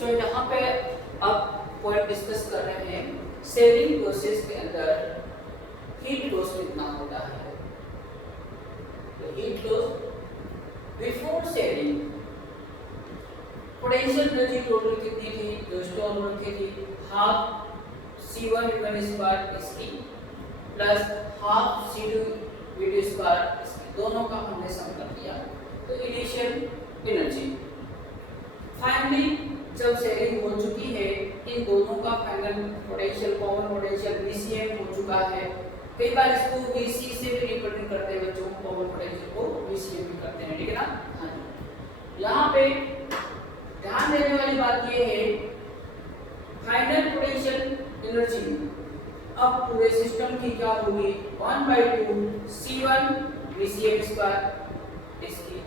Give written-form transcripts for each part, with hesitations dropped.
बच्चों यहाँ पे अब पॉइंट डिस्कस कर रहे हैं सेलिंग प्रोसेस के अंदर हीट लॉस कितना होता है। तो heat loss before selling potential energy total कितनी थी जो स्टोर हो रखी थी, हाफ C1 V1 स्क्वायर इसकी plus half C2 V2 square इसकी, दोनों का हमने सम कर दिया। तो इनिशियल एनर्जी फाइनली जब सेलिंग हो चुकी है, इन दोनों का final potential common potential VCM हो चुका है। कई बार इसको VC से भी रिप्रेजेंट करते हैं बच्चों, कॉमन पोटेंशियल को VCM भी करते हैं, ठीक है ना। हाँ जी, यहाँ पे ध्यान देने वाली बात ये है फाइनल पोटेंशियल एनर्जी अब पूरे सिस्टम की क्या होगी, 1/2 C1 VCM स्क्वायर इसकी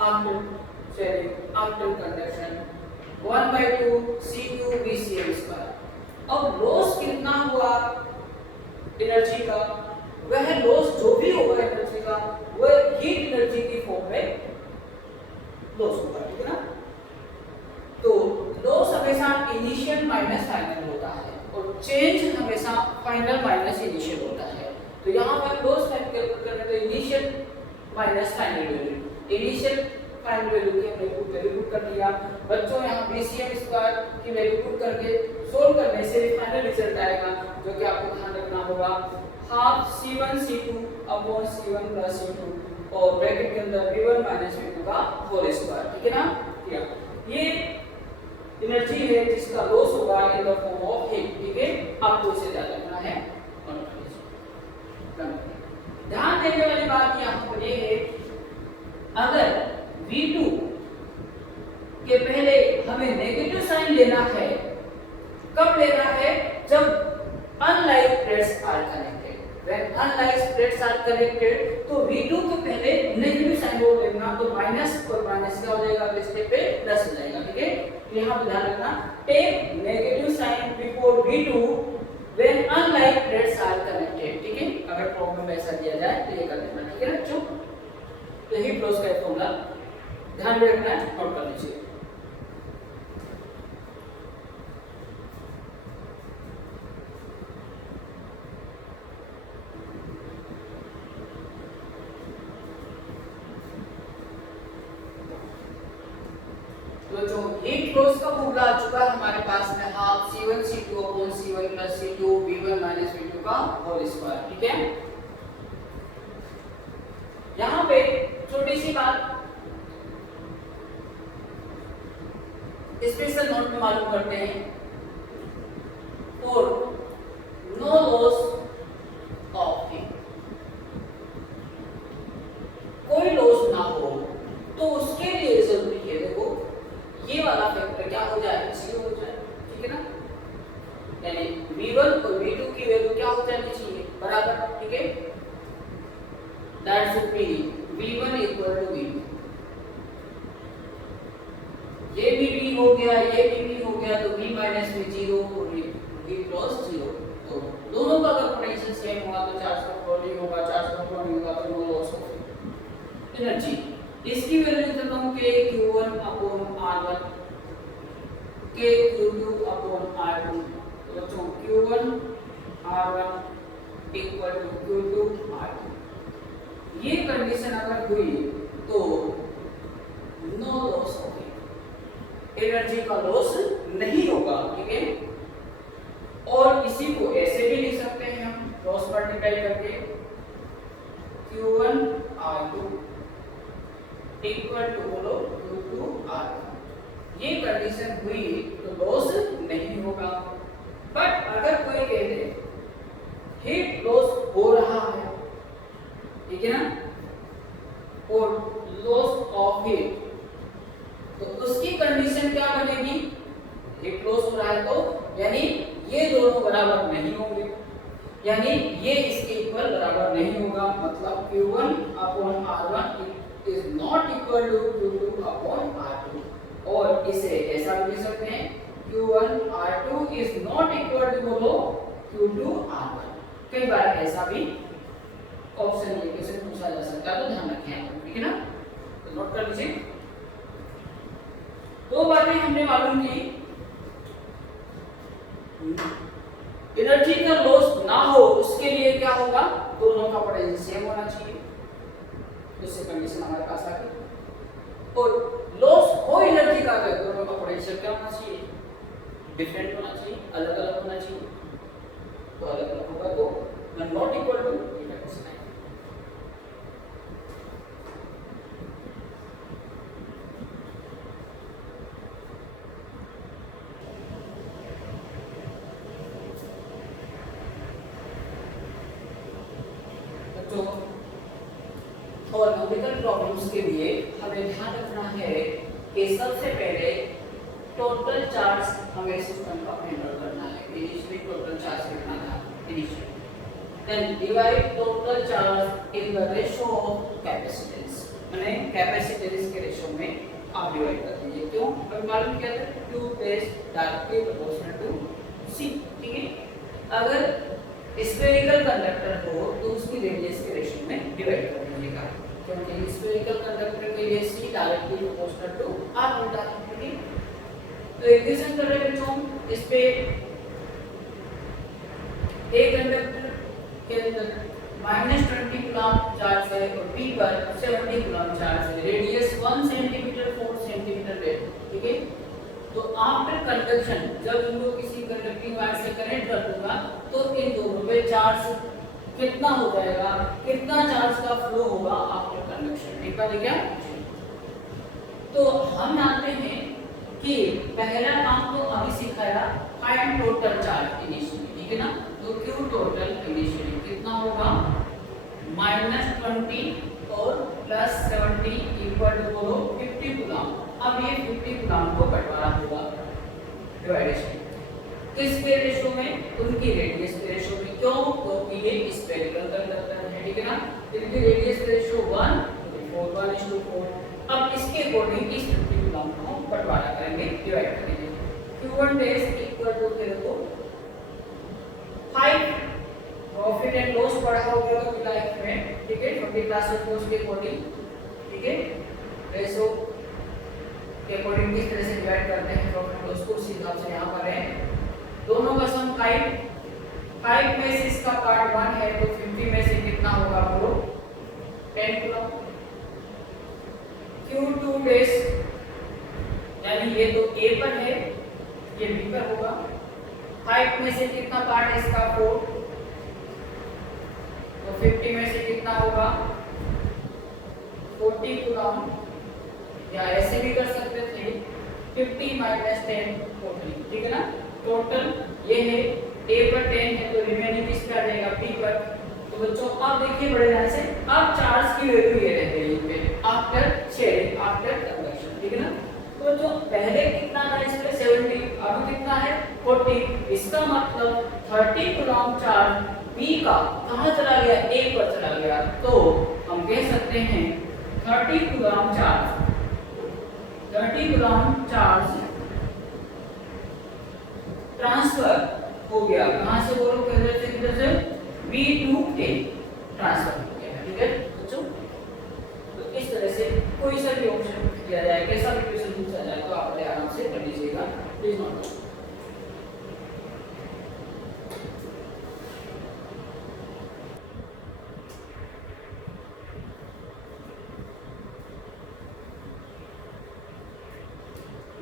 after selling after conduction 1/2 C2 VCM square. अब लॉस कितना हुआ एनर्जी का, वह लॉस जो भी होगा एनर्जी का वह हीट एनर्जी की फॉर्म में लॉस होगा, ठीक है ना। तो लॉस हमेशा इनिशियल माइनस फाइनल होता है और चेंज हमेशा फाइनल माइनस इनिशियल होता है। तो यहाँ पर लॉस कैलकुलेट करने तो initial minus final value, initial final value की हमने वैल्यू पुट कर दिया। बच्चों यहाँ VCM स्क्वायर की वैल्यू पुट करके सोल्व करने से फाइनल रिजल्ट आएगा जो कि आपको ध्यान रखना होगा, half C1 C2 upon C1 plus C2 और ब्रैकेट के अंदर V1 माइनस V2 का होल स्क्वायर, ठीक है ना। ये एनर्जी है जिसका लॉस होगा in the form of heat, ठीक है। आपको इसे याद रखना है। ध्यान देने वाली बात यहाँ पर ये है, अगर V2 के पहले हमें नेगेटिव साइन लेना है, कब लेना है, जब unlike plates are connected. When unlike plates are connected तो V2 के पहले नेगेटिव साइन को लेना, तो माइनस और माइनस क्या हो जाएगा, इस स्टेप पे प्लस हो जाएगा, ठीक है। तो यहाँ पे ध्यान रखना, take negative sign before V2 when unlike plates are connected, ठीक है। अगर प्रॉब्लम में ऐसा दिया जाए तो ये कर देना, ठीक है ना बच्चों। तो हीट लॉस का फॉर्मूला ध्यान में रखना है, नोट कर लीजिए। तो जो हीट लॉस का फॉर्मूला आ चुका है हमारे पास में, half C1 C2 upon C1 plus C2 V1 minus V2 का होल स्क्वायर, ठीक है। यहाँ पे छोटी सी बात स्पेशल नोट में मालूम करते हैं, और नो लॉस ऑफ हीट, कोई लॉस ना हो तो उसके लिए जरूरी है, देखो ये वाला फैक्टर क्या हो जाए, 0 हो जाए, ठीक है ना। यानी V1 और V2 की वैल्यू क्या हो जानी चाहिए, बराबर, ठीक है। That should be V1 equal to V2। ये भी V हो गया, ये भी V हो गया, तो V माइनस V 0 और हीट लॉस 0। तो दोनों का अगर पोटेंशियल सेम होगा तो चार्ज का फ्लो नहीं होगा, चार्ज का फ्लो नहीं होगा तो नो लॉस ऑफ एनर्जी। इसकी वैल्यू देता हूं K Q1 upon R1 K Q2 upon R2। तो बच्चों Q1 R1 equal to Q2 R2। ये कंडीशन अगर हुई तो नो लॉस ऑफ एनर्जी का लॉस नहीं होगा, ठीक है। और इसी को ऐसे भी लिख सकते हैं हम क्रॉस मल्टीप्लाई करके, Q1 R2 इक्वल टू बोलो Q2 R1। ये कंडीशन हुई तो लॉस नहीं होगा। बट अगर कोई कह दे हीट लॉस हो रहा है, ठीक है ना, और लॉस ऑफ हीट, तो उसकी कंडीशन क्या बनेगी, हीट लॉस हो रहा है तो यानी ये दोनों बराबर नहीं होंगे, यानी ये इसके इक्वल बराबर नहीं होगा, मतलब Q1 upon R1 is not equal to Q2 upon R2। और इसे ऐसा भी लिख सकते हैं Q1 R2 is not equal to बोलो Q2 R1। कई बार ऐसा भी ऑप्शन लेके से पूछा जा सकता है, तो ध्यान रखें, ठीक है ना। तो नोट कर लीजिए। दो बातें हमने मालूम की, एनर्जी का लॉस ना हो उसके लिए क्या होगा, दोनों का पोटेंशियल सेम होना चाहिए, दूसरी कंडीशन हमारे पास आ गई। और लॉस हो एनर्जी का तो दोनों का पोटेंशियल क्या होना चाहिए, डिफरेंट होना चाहिए, अलग अलग होना चाहिए। तो अलग अलग होगा तो नॉट इक्वल टू कैपेसिटी। और न्यूमेरिकल प्रॉब्लम्स के लिए हमें ध्यान रखना है कि सबसे पहले टोटल चार्ज हमें सिस्टम का हैंडल करना है। इनिशियली टोटल चार्ज लिखना था initially, then divide total charge in the ratio of capacitance, माने कैपेसिटेंस के रेशियो में आप डिवाइड कर दीजिए। क्यों, हमें मालूम क्या था, Q बेस डायरेक्टली प्रोपोर्शनल टू C, ठीक है। अगर स्फेरिकल कंडक्टर हो तो उसकी रेडियस के रेशियो में डिवाइड कर दीजिएगा, क्योंकि स्फेरिकल कंडक्टर के लिए C directly proportional to R होता है, ठीक है। तो इक्वेशन कर रहे बच्चों, इस पे एक कंडक्टर के अंदर -20 कूलम्ब चार्ज है और P पर 70 कूलम्ब चार्ज है, रेडियस 1 सेंटीमीटर 4 सेंटीमीटर है, ठीक है। तो आफ्टर कंडक्शन जब इनको किसी कंडक्टिंग वायर से कनेक्ट कर दूंगा तो इन दोनों पे चार्ज कितना हो जाएगा, कितना चार्ज का फ्लो होगा आफ्टर कंडक्शन, ठीक है क्या। तो हम जानते हैं कि पहला काम तो अभी सिखाया, फाइंड टोटल चार्ज इनिशियली, ठीक है ना। तो Q टोटल इनिशियली कितना होगा, -20 और +70 इक्वल टू बोलो 50 कूलम्ब। अब ये 50 कूलम्ब को बंटवारा होगा डिवाइडेशन किसके रेशियो में, उनकी रेडियस के रेशियो में। क्यों, क्योंकि ये स्फेरिकल कंडक्टर है, ठीक है ना। इनकी रेडियस के रेशियो 1 तो 1:4। अब इसके अकॉर्डिंग इस 50 कूलम्ब को बंटवारा करेंगे, डिवाइड करेंगे। Q1 डेज इक्वल टू तेरे को 5 प्रॉफिट एंड लॉस पढ़ा होगा तो लाइफ में, ठीक है, 20 क्लास ऑफ कोर्स के अकॉर्डिंग, ठीक है। रेशियो के अकॉर्डिंग किस तरह से डिवाइड करते हैं प्रॉफिट लॉस को, उसी हिसाब से यहाँ पर है। दोनों का सम 5 में से इसका पार्ट 1 है तो 50 में से कितना होगा बोलो, 10 कूलम्ब। Q2 डेज यानी ये तो A पर है, ये B पर होगा। 5 में से कितना पार्ट है इसका 4, तो 50 में से कितना होगा 40 कूलम्ब, या ऐसे भी कर सकते थे 50 - 10 40, ठीक है ना। टोटल ये है A पर 10 है तो रिमेनिंग किस पे आ जाएगा, B पर। तो बच्चों अब देखिए बड़े ध्यान से, अब चार्ज की वैल्यू ये रह गई पे आफ्टर शेयरिंग आफ्टर कंडक्शन, ठीक है ना। तो जो पहले कितना था इस पे 70, अब कितना है 40। इसका मतलब 30 कूलम्ब चार्ज B का कहां चला गया, A पर चला गया। तो हम कह सकते हैं 30 कूलम्ब चार्ज ट्रांसफर हो गया, कहां से बोलो, किधर से किधर से, B to A ट्रांसफर हो गया, ठीक है बच्चों। तो इस तरह से कोई सा भी ऑप्शन दिया जाए, कैसा भी क्वेश्चन पूछा जाए तो आप आराम से कर लीजिएगा, प्लीज नोट।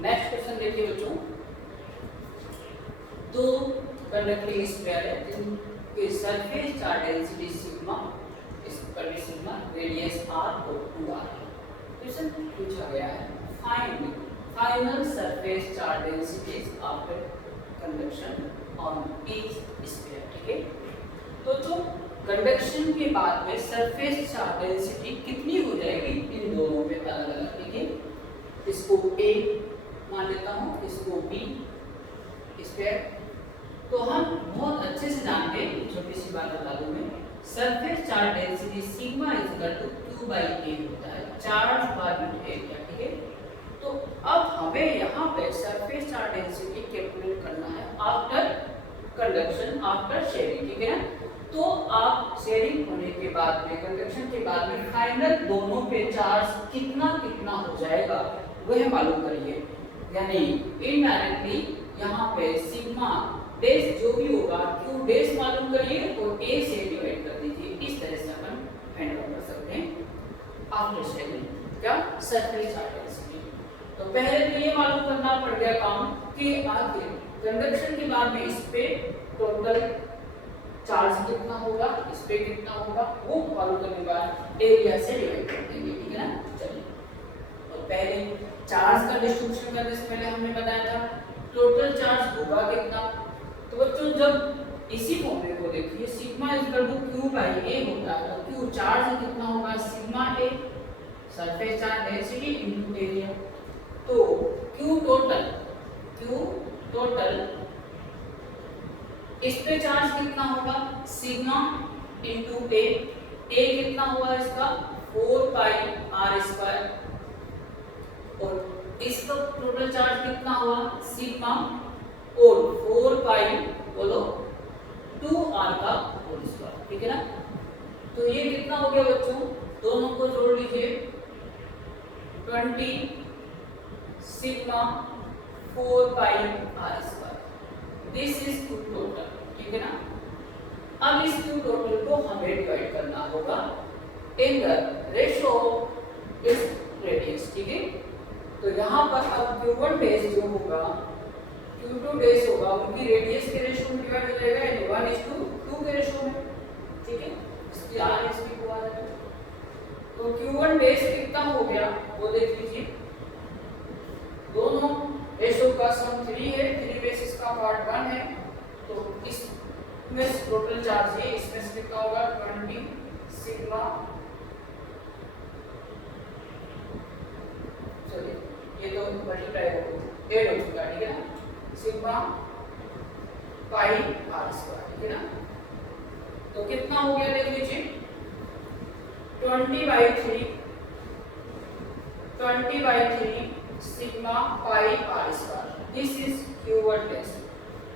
नेक्स्ट क्वेश्चन देखिए बच्चों, दो कंडक्टिंग स्फीयर है जिनके सरफेस चार्ज डेंसिटी सिग्मा, इस पर भी सिग्मा, रेडियस r और 2r है। क्वेश्चन पूछा गया है, find final surface charge densities after conduction on each sphere, ठीक है। तो जो कंडक्शन के बाद में सरफेस चार्ज डेंसिटी कितनी हो जाएगी इन दोनों पे अलग अलग, ठीक है। इसको A मान लेता हूं, इसको B स्फीयर। तो हम बहुत अच्छे से जानते हैं, छोटी सी बात बता दूं मैं, surface charge density sigma equal to Q/A होता है, चार्ज पर यूनिट एरिया, ठीक है। तो अब हमें यहाँ पे सरफेस चार्ज डेंसिटी कैलकुलेट करना है आफ्टर कंडक्शन आफ्टर शेयरिंग, ठीक है ना। तो आप शेयरिंग होने के बाद में, कंडक्शन के बाद में फाइनल दोनों पे चार्ज कितना कितना हो जाएगा वह मालूम करिए। यानी इनडायरेक्टली यहाँ पे सिग्मा डैश जो भी होगा क्यू डैश मालूम करिए और a से डिवाइड कर दीजिए। इस तरह से अपन फाइंड आउट कर सकते हैं आफ्टर स्टेटमेंट क्या सरफेस चार्ज डेंसिटी। तो पहले तो ये मालूम करना पड़ गया काम कि आगे कंडक्शन के बाद में इस पे टोटल चार्ज कितना होगा, इस पे कितना होगा, वो मालूम करने के बाद एरिया से डिवाइड कर देंगे। ठीक है ना। चलिए तो पहले चार्ज का डिस्ट्रीब्यूशन करने से पहले हमने बताया था टोटल चार्ज होगा कितना। तो बच्चों जब इसी फॉर्मूले को देखिए sigma equal to Q by A होता है तो क्यू चार्ज कितना होगा sigma A surface charge density into area. तो क्यू टोटल इस पे चार्ज कितना होगा सिग्मा इनटू ए कितना हुआ इसका 4 पाई आर स्क्वायर और इसका टोटल चार्ज कितना हुआ सिग्मा और 4 पाई बोलो 2 आर का होल स्क्वायर। ठीक है ना। तो ये कितना हो गया बच्चों, दोनों को जोड़ लीजिए 20 sigma 4 pi r square this is Q total. ठीक है ना। अब इस क्यू टोटल को हमें डिवाइड करना होगा इन द रेशियो ऑफ इस रेडियस। ठीक है। तो यहाँ पर अब q1 डैश जो होगा q2 डैश होगा उनकी रेडियस के रेशियो में डिवाइड हो जाएगा यानी 1:2 के रेशियो में। ठीक है। इसकी आर इसकी हुआ है तो q1 डैश कितना हो गया वो देख लीजिए। दोनों रेशियो का सम 3 है, 3 बेसिस का पार्ट 1 है तो इसमें टोटल चार्ज है इसमें से कितना होगा 20 सिग्मा चलिए ये तो मल्टीप्लाई हो ऐड हो चुका। ठीक है ना। Sigma pi r square. ठीक है ना। तो कितना हो गया देख लीजिए 20/3 sigma pi r square this is q1 dash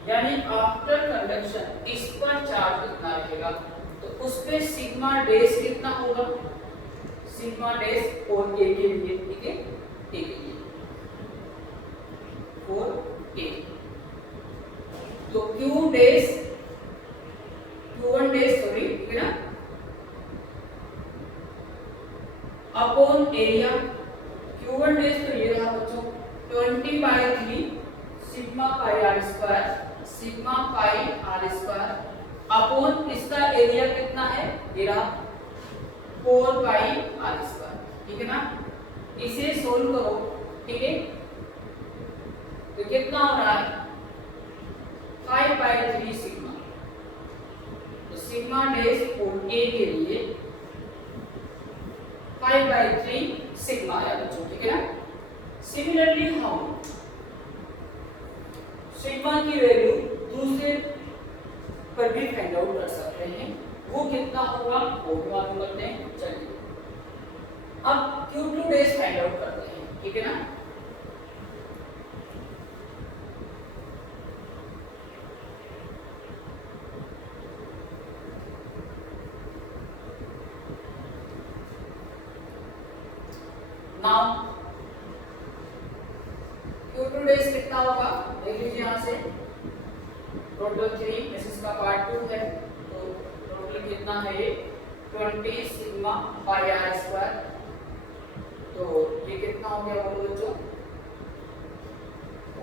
यानी आफ्टर कंडक्शन इस पर चार्ज कितना रहेगा तो उस पे सिग्मा डैश कितना होगा सिग्मा डैश और a के लिए। ठीक है a के लिए और a तो q dash q1 dash sorry ठीक है ना अपॉन एरिया q1 डैश तो ये रहा बच्चों 20/3 sigma pi r square upon इसका एरिया कितना है ये रहा 4 पाई आर स्क्वायर। ठीक है ना। इसे सोल्व करो। ठीक है। तो कितना हो रहा है 5/3 सिग्मा तो सिग्मा डैश और a के लिए 5/3 सिग्मा आया बच्चों। ठीक है ना। सिमिलरली हम सिग्मा की वैल्यू दूसरे पर भी फाइंड आउट कर सकते हैं वो कितना होगा वो भी मालूम करते हैं। चलिए अब q2 डैश फाइंड आउट करते हैं। ठीक है ना। नाउ q2 डैश कितना होगा देख लीजिए यहाँ से टोटल 3 इसका पार्ट 2 है तो टोटल कितना है ये 20 सिग्मा पाई आर स्क्वायर तो ये कितना हो गया बोलो बच्चों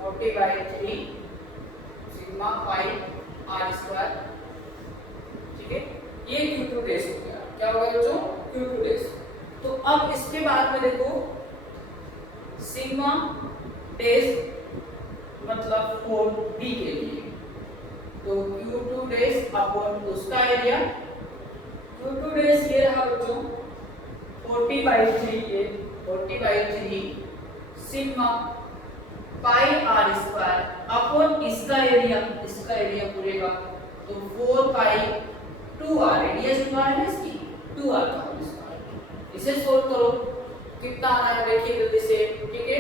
40/3 सिग्मा पाई आर स्क्वायर। ठीक है। ये q2 डैश हो गया। क्या होगा बच्चों q2 डैश। तो अब इसके बाद में देखो सिग्मा डैश मतलब 4b के लिए तो q2 डैश अपॉन उसका एरिया q2 डैश ये रहा बच्चों 40/3 sigma pi r square upon इसका एरिया पूरे का तो 4 पाई 2 आर रेडियस 2 आर है इसकी 2 आर का होल स्क्वायर। इसे सोल्व करो कितना आ रहा है देखिए जल्दी से। ठीक है।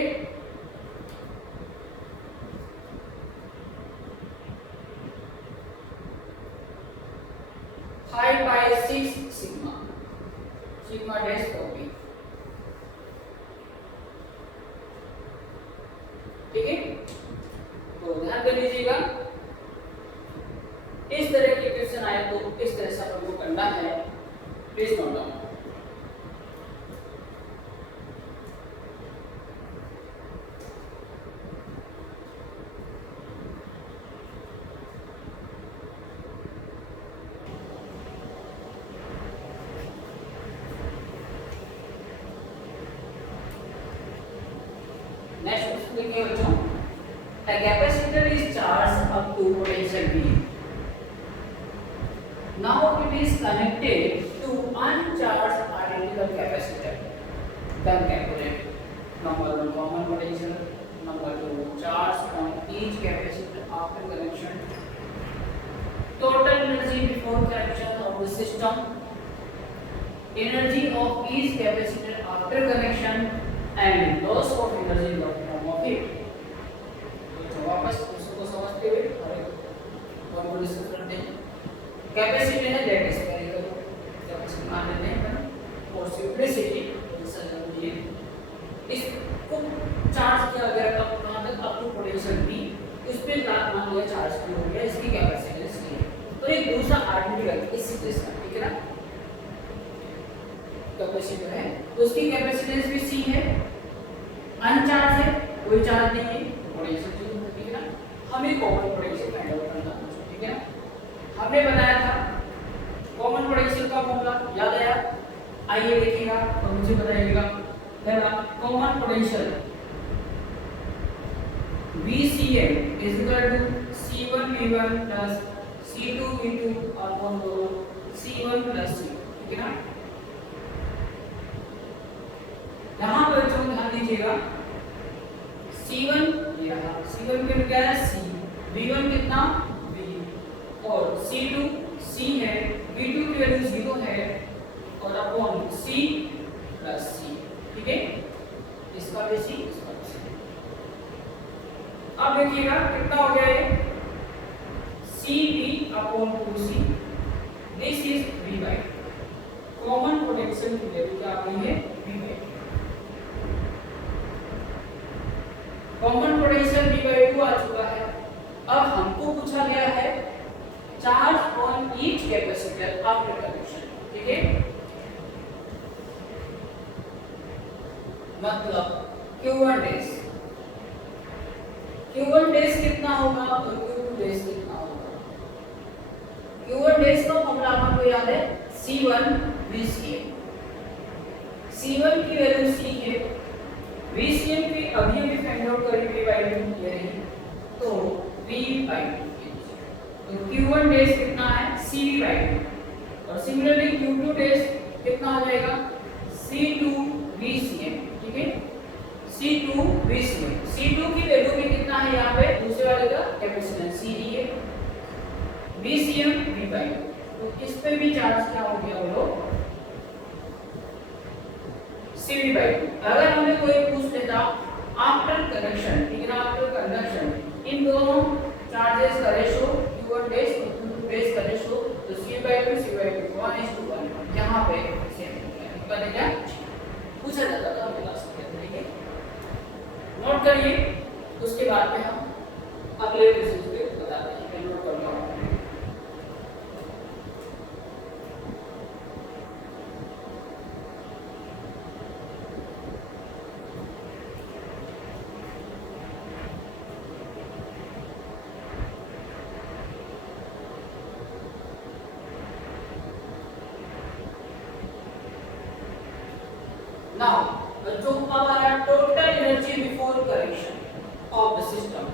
Sigma dash copy. ठीक है। Note down. नेक्स्ट क्वेश्चन देखिए बच्चों, a capacitor is charged up to potential V. Now it is connected to uncharged identical capacitor. Then calculate number 1 common potential, number 2 charge on each capacitor after connection, total energy before connection of the system, energy of each capacitor after connection, and loss of energy in the form of heat. तो वापस उसको समझते हुए और one को discuss करते हैं। Capacity है दैट इज स्फेरिकल, कैपेसिटी मान लेते हैं और सिंपलिसिटी ये इसको चार्ज किया गया कब कहां तक अप टू पोटेंशियल V, इस पे मान लिया चार्ज किया हो गया, इसकी कैपेसिटेंस की है। और एक दूसरा आर्टिकल इस सिचुएशन ठीक है ना, कैपेसिटर है तो उसकी कैपेसिटेंस भी C है, अनचार्ज है, कोई चार्ज नहीं है, पोटेंशियल ठीक है ना। हमें कॉमन पोटेंशियल फाइंड आउट करना है ठीक है ना। हमने बनाया था कॉमन पोटेंशियल का फॉर्मूला, याद आया? आइए देखिएगा और मुझे बताइएगा। पहला common potential VCM is equal to C1V1 plus C2V2 upon C1 plus C ठीक है ना। यहाँ पर बच्चों ध्यान दीजिएगा, C1 ये रहा, C1 की क्या है C, V1 कितना V, और C2 C है, V2 की वैल्यू 0 है और अपॉन C प्लस C ठीक है, इसका भी C इसका भी C। अब देखिएगा कितना हो गया ये CV upon 2C, this is V by common potential की वैल्यू क्या आ गई है V by, common potential V/2 आ चुका है। अब हमको पूछा गया है charge on each capacitor after connection ठीक है, मतलब Q1 डेज, Q1 डेज कितना होगा और Q2 डेज कितना होगा। Q1 डेज का फॉर्मूला आपको याद है C1 VCM, C1 की वैल्यू C है, VCM की अभी फाइंड आउट करें V/2 ये रही, तो V/2 तो Q1 डेज कितना है CV/2 और सिमिलरली Q2 डेज कितना हो जाएगा C2 VCM ठीक है, C2 VCM, C2 की वैल्यू भी कितना है यहाँ पे दूसरे वाले का कैपेसिटेंस C है, VCM V/2 तो इस पे भी चार्ज क्या हो गया बोलो CV/2। अगर हमें कोई पूछ लेता आफ्टर कनेक्शन ठीक है ना, आफ्टर कनेक्शन इन दोनों चार्जेस का रेशो Q1 डेज और Q2 डेज का रेशो तो CV/2 1:1 यहां पे सेम पता है क्या पूछा जाता था हमें क्लास में ठीक है, नोट करिए। उसके बाद में हम अगले क्वेश्चन पे बताते हैं कि नोट कर लो। Now, बच्चों अब आ रहा total energy before correction of the system.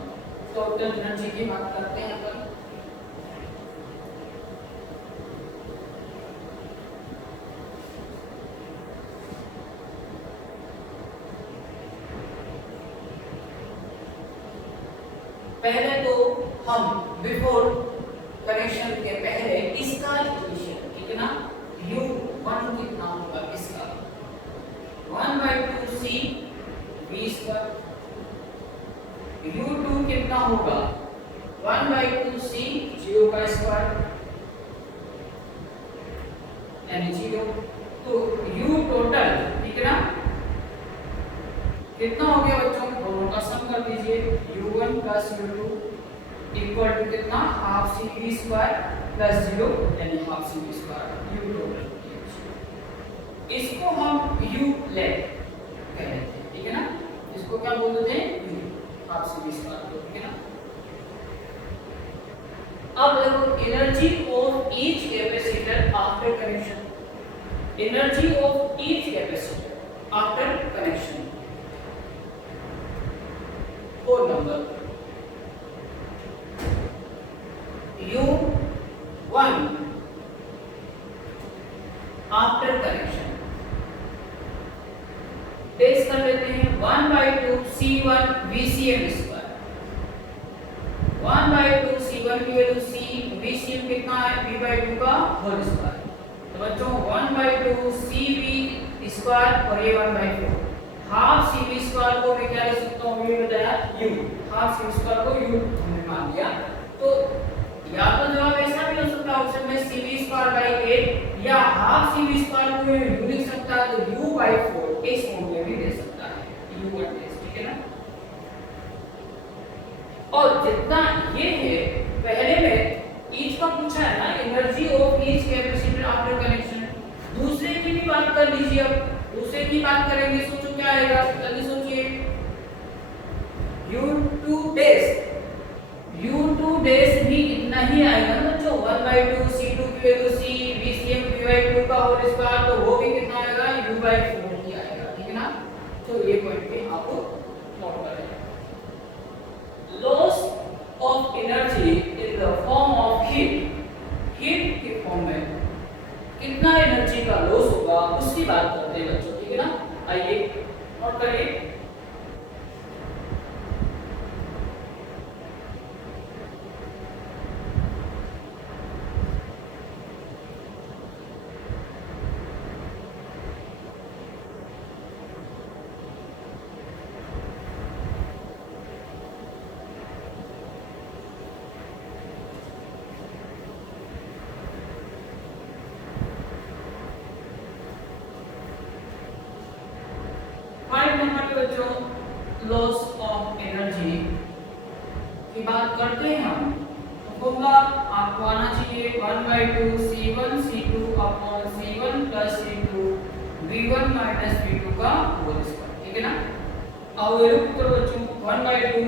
Total energy की बात करते हैं अपन। पहले तो हम बिफोर कनेक्शन के पहले इसका इक्वेशन कितना U1 कितना होगा इसका 1/2C V स्क्वायर, U2 कितना होगा 1/2C 0 का स्क्वायर यानी 0, तो U टोटल ठीक है ना कितना हो गया बच्चों, दोनों का सम कर दीजिए U1 plus U2 equal to कितना half C V square plus 0 यानी half C V square U total. इसको हम U लेट कह देते हैं, ठीक है ना। इसको क्या बोल देते हैं, U हाफ CV स्क्वायर को, ठीक है ना। अब देखो energy of each capacitor after connection, energy of each capacitor after connection, four number U1 after connection test कर लेते हैं 1/2 C1 VCM स्क्वायर, 1/2 C1 की वैल्यू C, VCM कितना है V/2 का होल स्क्वायर। तो बच्चों 1/2 CV स्क्वायर और ये 1/4 हाफ CV स्क्वायर को मैं क्या लिख सकता हूँ, ये बताया U, हाफ CV स्क्वायर को U हमने मान लिया। तो या तो जवाब ऐसा भी हो सकता है ऑप्शन में CV स्क्वायर बाई 8 या हाफ CV स्क्वायर को U लिख सकता है, तो U/4 इस फॉर्म में भी दे सकता है U1 ठीक है ना। और जितना ये है पहले में ईच का पूछा है ना, energy of each capacitor after connection, दूसरे की भी बात कर लीजिए। अब दूसरे की बात करेंगे, सोचो क्या आएगा, जल्दी सोचिए। U2 डेश भी इतना ही आएगा ना बच्चों, 1/2 C2 की वैल्यू C, VCM V/2 का होल स्क्वायर, तो वो भी कितना आएगा U/4 ही आएगा, ठीक है ना। तो ये पॉइंट पे आपको नोट करना है। Loss of energy in the form of heat, heat के फॉर्म में कितना एनर्जी का लॉस होगा उसकी बात करते हैं बच्चों, ठीक है ना। आइए नोट करिए। बच्चों लॉस ऑफ एनर्जी की बात करते हैं हम, तो फॉर्मूला आपको आना चाहिए 1/2 C1 C2 upon C1 plus C2 V1 minus V2 का होल स्क्वायर, ठीक है ना। अब वैल्यू करो बच्चों 1/2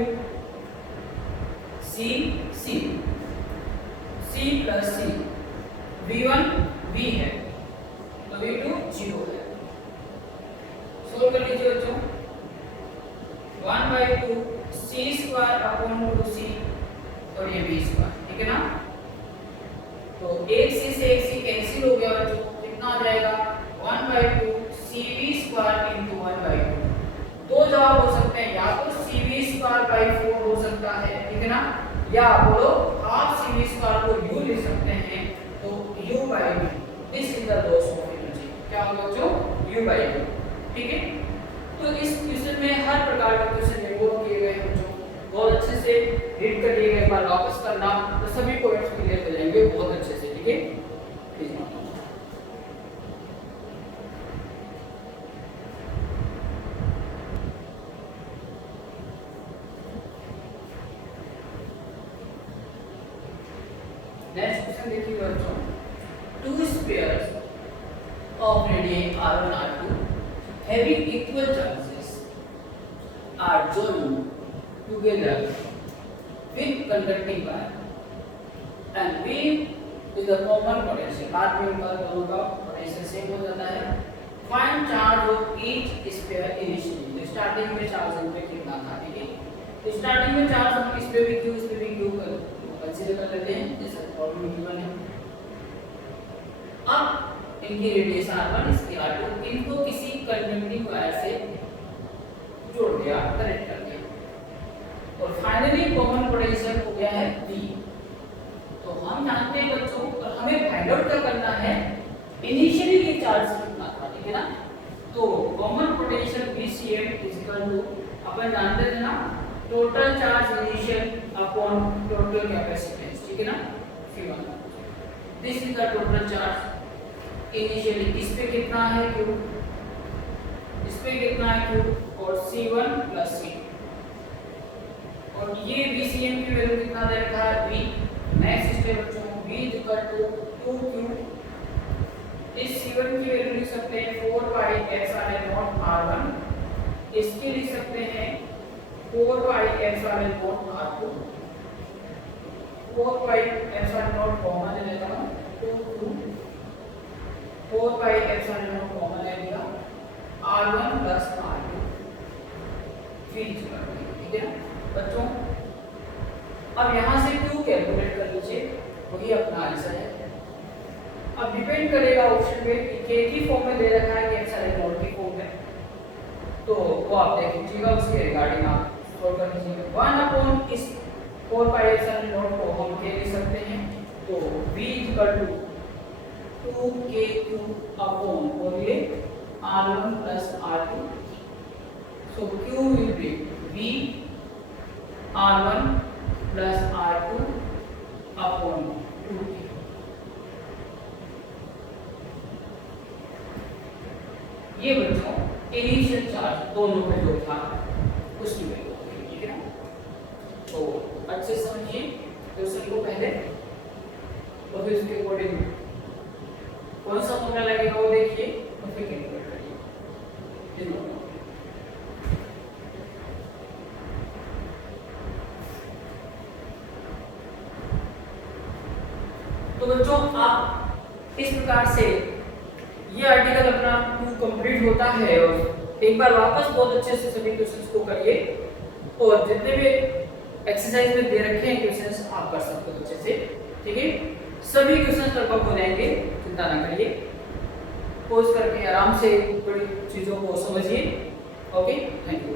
C plus C, V1 V है तो V2 0 है। सोल्व कर लीजिए बच्चों, 1/2 C स्क्वायर अपॉन 2C और ये V स्क्वायर, ठीक है ना। तो एक C से एक C कैंसिल हो गया बच्चों, कितना आ जाएगा 1/2 CV स्क्वायर इनटू 1/2। दो जवाब हो सकते हैं, या तो CV स्क्वायर बाई 4 हो सकता है, ठीक है ना, या बोलो हाफ CV स्क्वायर को U लिख सकते हैं, तो U/2। This is the loss of energy, क्या होगा बच्चों U/2, ठीक है। तो इस क्वेश्चन में हर प्रकार के क्वेश्चन रिपोर्ट किए गए हैं बच्चों, बहुत अच्छे से रीड कर लिए गए, एक बार वापस करना तो सभी पॉइंट्स क्लियर हो जाएंगे बहुत अच्छे से, ठीक है। Please note. नेक्स्ट क्वेश्चन देखिए बच्चों, to spheres of radius R1 R2 having equal charges are joined together with conducting wire and V is the common potential, बाद में उनका दोनों का पोटेंशियल सेम हो जाता है। Find charge of each sphere initially, तो स्टार्टिंग में चार्ज इन पे कितना था, ठीक है। तो स्टार्टिंग में चार्ज हम इस पे भी Q इस पे भी Q कंसीडर कर लेते हैं, जैसे प्रॉब्लम गिवन है। अब इनकी रेडियस R1 इसकी R2, इनको किसी कंडक्टिंग वायर से जोड़ दिया, कनेक्ट कर दिया और फाइनली कॉमन पोटेंशियल हो गया है V। तो हम जानते हैं बच्चों, और हमें फाइंड आउट क्या करना है, इनिशियली ये चार्ज कितना था, ठीक है ना। तो common potential VCM is equal to, अपन जानते थे ना, total charge initial upon total capacitance, ठीक है ना, Q1। This is the total charge initially, इस पे कितना है Q, इस पे कितना है Q, और C1 प्लस C, और ये VCM की वैल्यू कितना दे रखा है V। नेक्स्ट स्टेप बच्चों V इक्वल टू 2Q, इस C1 की वैल्यू लिख सकते हैं 4 एप्सिलॉन r1, इसके लिख सकते हैं 4 pi epsilon r2, 4 pi epsilon common ले लेता हूं, 2 4 पाई एप्सिलॉन कॉमन ले लिया, r1 प्लस r2 फिर ठीक है बच्चों। अब यहाँ से q कैलकुलेट कर लीजिए, वही अपना आंसर है। अब डिपेंड करेगा ऑप्शन पे कि k की फॉर्म में दे रखा है कि एप्सिलॉन नॉट की फॉर्म में, तो वो आप देख लीजिएगा, उसके रिगार्डिंग आप सॉल्व कर लीजिएगा। 1 अपॉन इस 4 पाई एप्सिलॉन नॉट को हम k लिख सकते हैं, तो v equal to 2k3 upon बोलिए r1 plus r2, so q will be v r1 plus r2 upon 2k। ये बच्चों इनिशियल चार्ज दोनों पे जो था उसकी वैल्यू होगी, ठीक है ना। तो अच्छे से समझिए क्वेश्चन को पहले, और फिर उसके अकॉर्डिंग कौन सा फॉर्मूला लगेगा वो देखिए और फिर कैलकुलेट करिए। तो बच्चों आप इस प्रकार से ये आर्टिकल अपना 2 कंप्लीट होता है, और एक बार वापस बहुत अच्छे से सभी क्वेश्चंस को करिए, और जितने भी एक्सरसाइज में दे रखे हैं क्वेश्चंस आप कर सकते हो अच्छे से, ठीक है। सभी क्वेश्चंस लगभग हो जाएंगे, चिंता ना करिए। पोज करके आराम से बड़ी चीजों को समझिए। Okay, thank you.